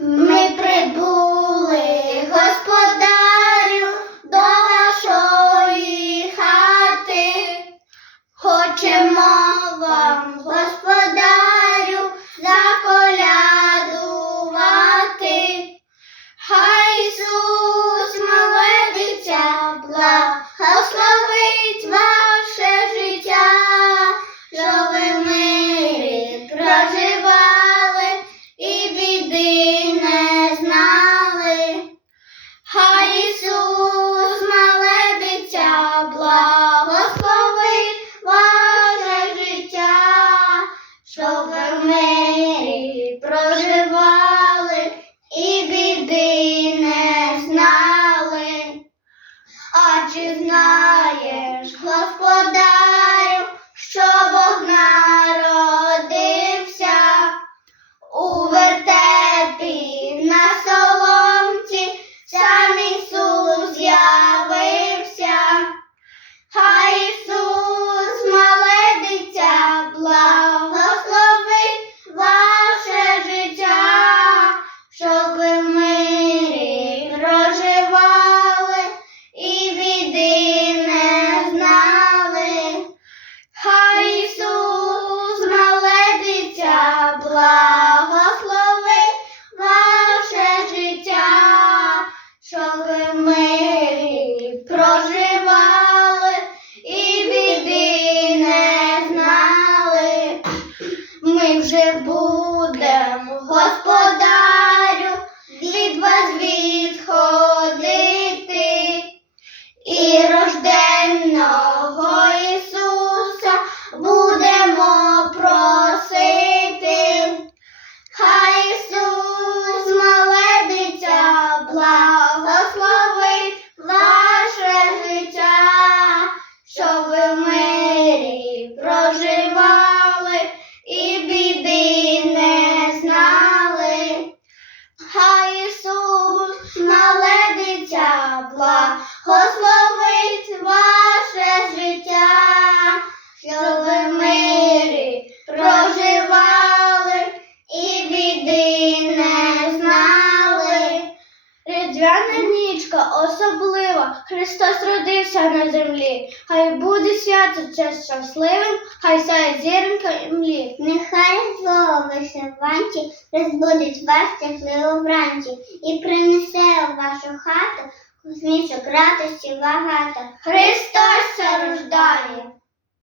Ми прибули. Різдвяна нічка особлива, Христос родився на землі. Хай буде свято це щасливим, хай сяє зірка і млі. Нехай зло вишиванці розбудить вас щасливо вранці і принесе у вашу хату смішок радості багато. Христос рождає.